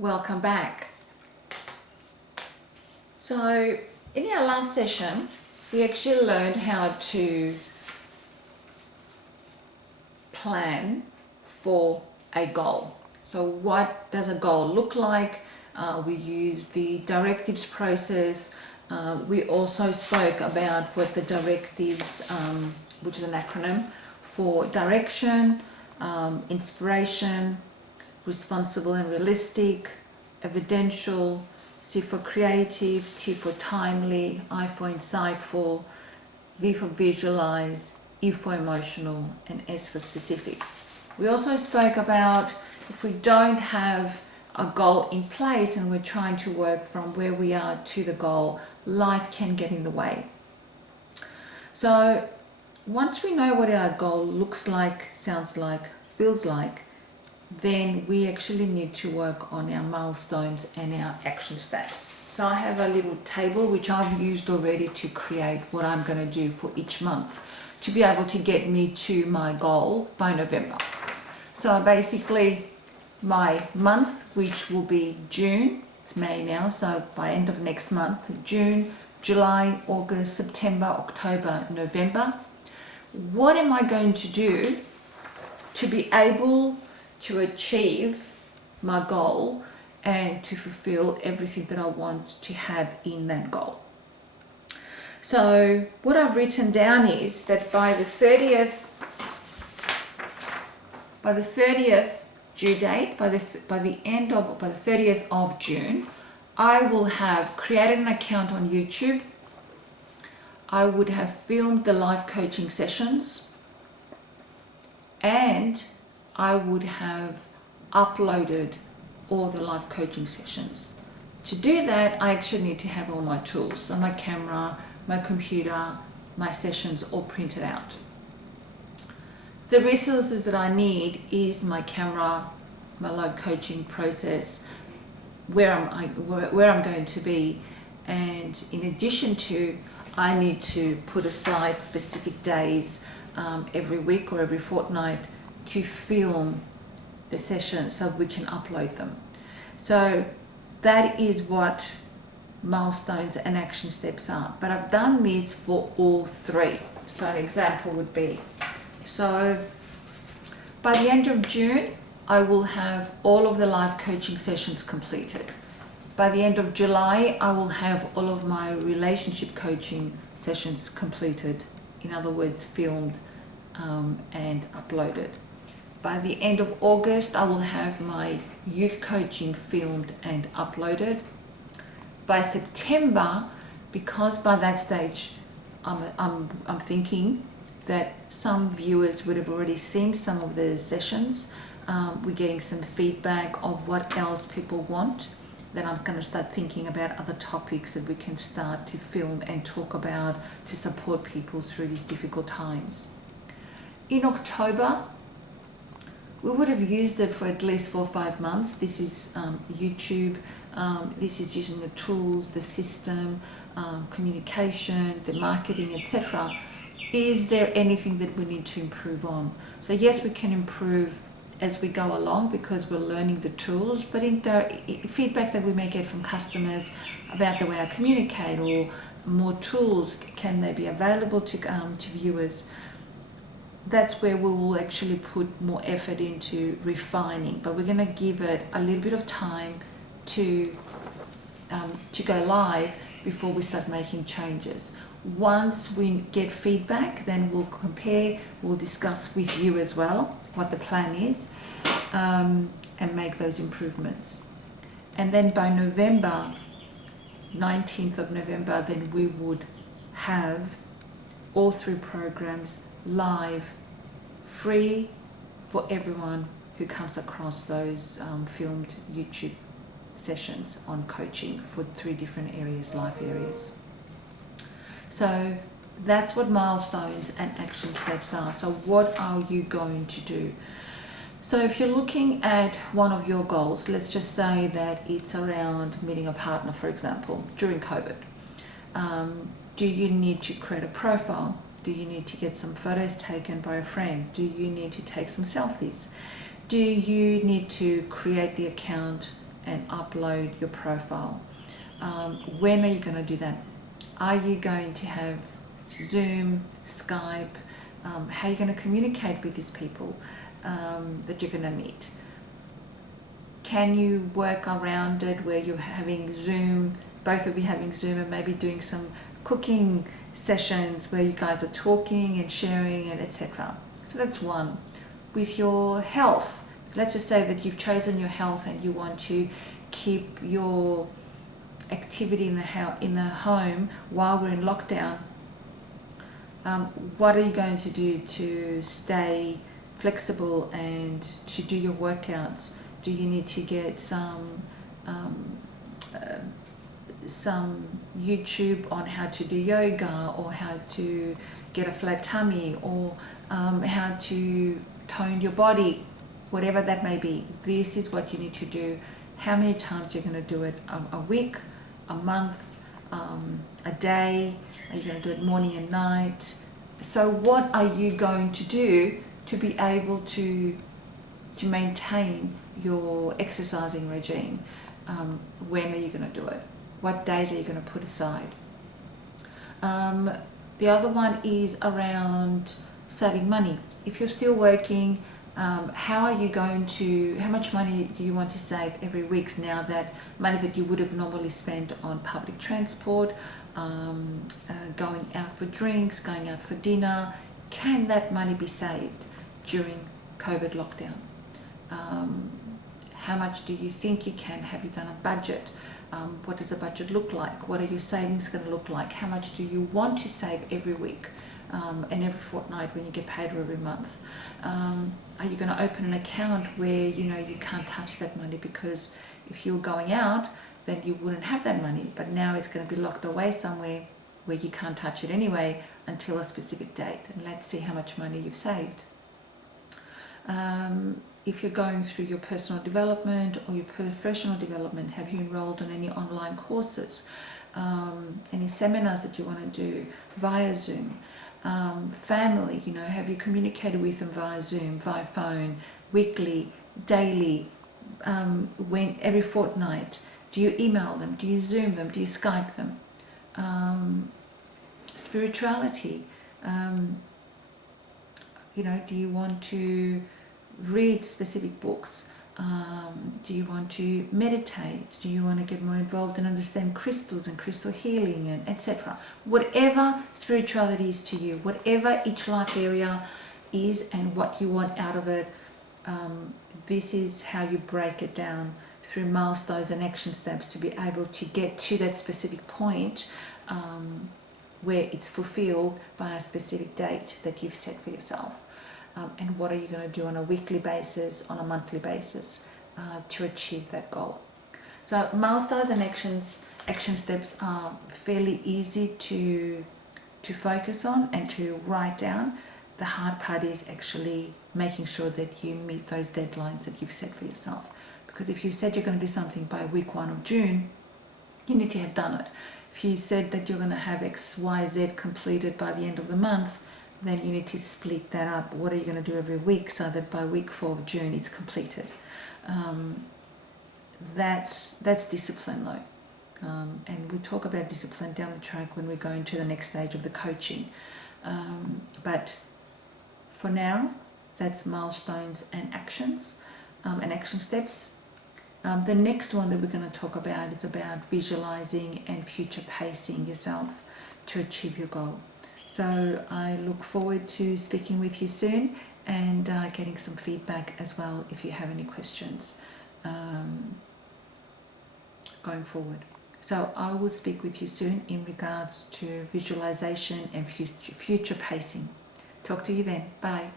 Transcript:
Welcome back. So in our last session, we actually learned how to plan for a goal. So what does a goal look like? We used the directives process. We also spoke about what the directives, which is an acronym for direction, inspiration, responsible and realistic, evidential, C for creative, T for timely, I for insightful, V for visualize, E for emotional, and S for specific. We also spoke about if we don't have a goal in place and we're trying to work from where we are to the goal, life can get in the way. So once we know what our goal looks like, sounds like, feels like, then we actually need to work on our milestones and our action steps. So I have a little table which I've used already to create what I'm going to do for each month to be able to get me to my goal by November. So basically my month, which will be June, it's May now, so by end of next month, June, July, August, September, October, November, what am I going to do to be able to achieve my goal and to fulfill everything that I want to have in that goal. So what I've written down is that by the 30th due date, by the 30th of June, I will have created an account on YouTube. I would have filmed the live coaching sessions, and I would have uploaded all the live coaching sessions. To do that, I actually need to have all my tools, so my camera, my computer, my sessions all printed out. The resources that I need is my camera, my live coaching process, where I'm going to be, and in addition to, I need to put aside specific days every week or every fortnight to film the session so we can upload them. So that is what milestones and action steps are. But I've done this for all three. So an example would be, so by the end of June, I will have all of the live coaching sessions completed. By the end of July, I will have all of my relationship coaching sessions completed. In other words, filmed and uploaded. By the end of August, I will have my youth coaching filmed and uploaded. By September, because by that stage, I'm thinking that some viewers would have already seen some of the sessions. We're getting some feedback of what else people want. Then I'm going to start thinking about other topics that we can start to film and talk about to support people through these difficult times. In October, we would have used it for at least 4 or 5 months. This is YouTube. This is using the tools, the system, communication, the marketing, etc. Is there anything that we need to improve on? So yes, we can improve as we go along because we're learning the tools, but in the feedback that we may get from customers about the way I communicate or more tools, can they be available to viewers? That's where we will actually put more effort into refining, but we're going to give it a little bit of time to go live before we start making changes. Once we get feedback, then we'll compare, we'll discuss with you as well what the plan is, and make those improvements. And then by November, 19th of November, then we would have all 3 programs live, free for everyone who comes across those filmed YouTube sessions on coaching for 3 different areas, live areas. So that's what milestones and action steps are. So what are you going to do? So if you're looking at one of your goals, let's just say that it's around meeting a partner, for example, during COVID. Do you need to create a profile? Do you need to get some photos taken by a friend? Do you need to take some selfies? Do you need to create the account and upload your profile. When are you going to do that? Are you going to have Zoom, Skype? How are you going to communicate with these people that you're going to meet? Can you work around it where you're having Zoom, both of you having Zoom, and maybe doing some cooking sessions where you guys are talking and sharing and etc. So that's one. With your health, let's just say that you've chosen your health and you want to keep your activity in the home while we're in lockdown. What are you going to do to stay flexible and to do your workouts? Do you need to get some YouTube on how to do yoga, or how to get a flat tummy, or how to tone your body, whatever that may be? This is what you need to do. How many times you're going to do it? A week, a month, a day? Are you going to do it morning and night? So what are you going to do to be able to maintain your exercising regime? When are you going to do it? What days are you going to put aside? The other one is around saving money. If you're still working, how much money do you want to save every week now, that money that you would have normally spent on public transport, going out for drinks, going out for dinner? Can that money be saved during COVID lockdown? How much do you think you can? Have you done a budget? What does a budget look like? What are your savings going to look like? How much do you want to save every week and every fortnight when you get paid, or every month? Are you going to open an account where you can't touch that money, because if you were going out, then you wouldn't have that money, but now it's going to be locked away somewhere where you can't touch it anyway until a specific date, and let's see how much money you've saved. If you're going through your personal development or your professional development, have you enrolled on any online courses, any seminars that you want to do via Zoom? Family, have you communicated with them via Zoom, via phone, weekly, daily, every fortnight? Do you email them? Do you Zoom them? Do you Skype them? Spirituality, do you want to read specific books? Do you want to meditate? Do you want to get more involved and understand crystals and crystal healing, and etc.? Whatever spirituality is to you, whatever each life area is and what you want out of it, this is how you break it down through milestones and action steps to be able to get to that specific point where it's fulfilled by a specific date that you've set for yourself. And what are you going to do on a weekly basis, on a monthly basis, to achieve that goal? So milestones and action steps are fairly easy to focus on and to write down. The hard part is actually making sure that you meet those deadlines that you've set for yourself. Because if you said you're going to do something by week 1 of June, you need to have done it. If you said that you're going to have X, Y, Z completed by the end of the month, then you need to split that up. What are you going to do every week so that by week 4 of June it's completed? That's discipline though. And we talk about discipline down the track when we go into the next stage of the coaching. But for now, that's milestones and actions and action steps. The next one that we're going to talk about is about visualizing and future pacing yourself to achieve your goal. So I look forward to speaking with you soon and getting some feedback as well if you have any questions going forward. So I will speak with you soon in regards to visualization and future pacing. Talk to you then. Bye.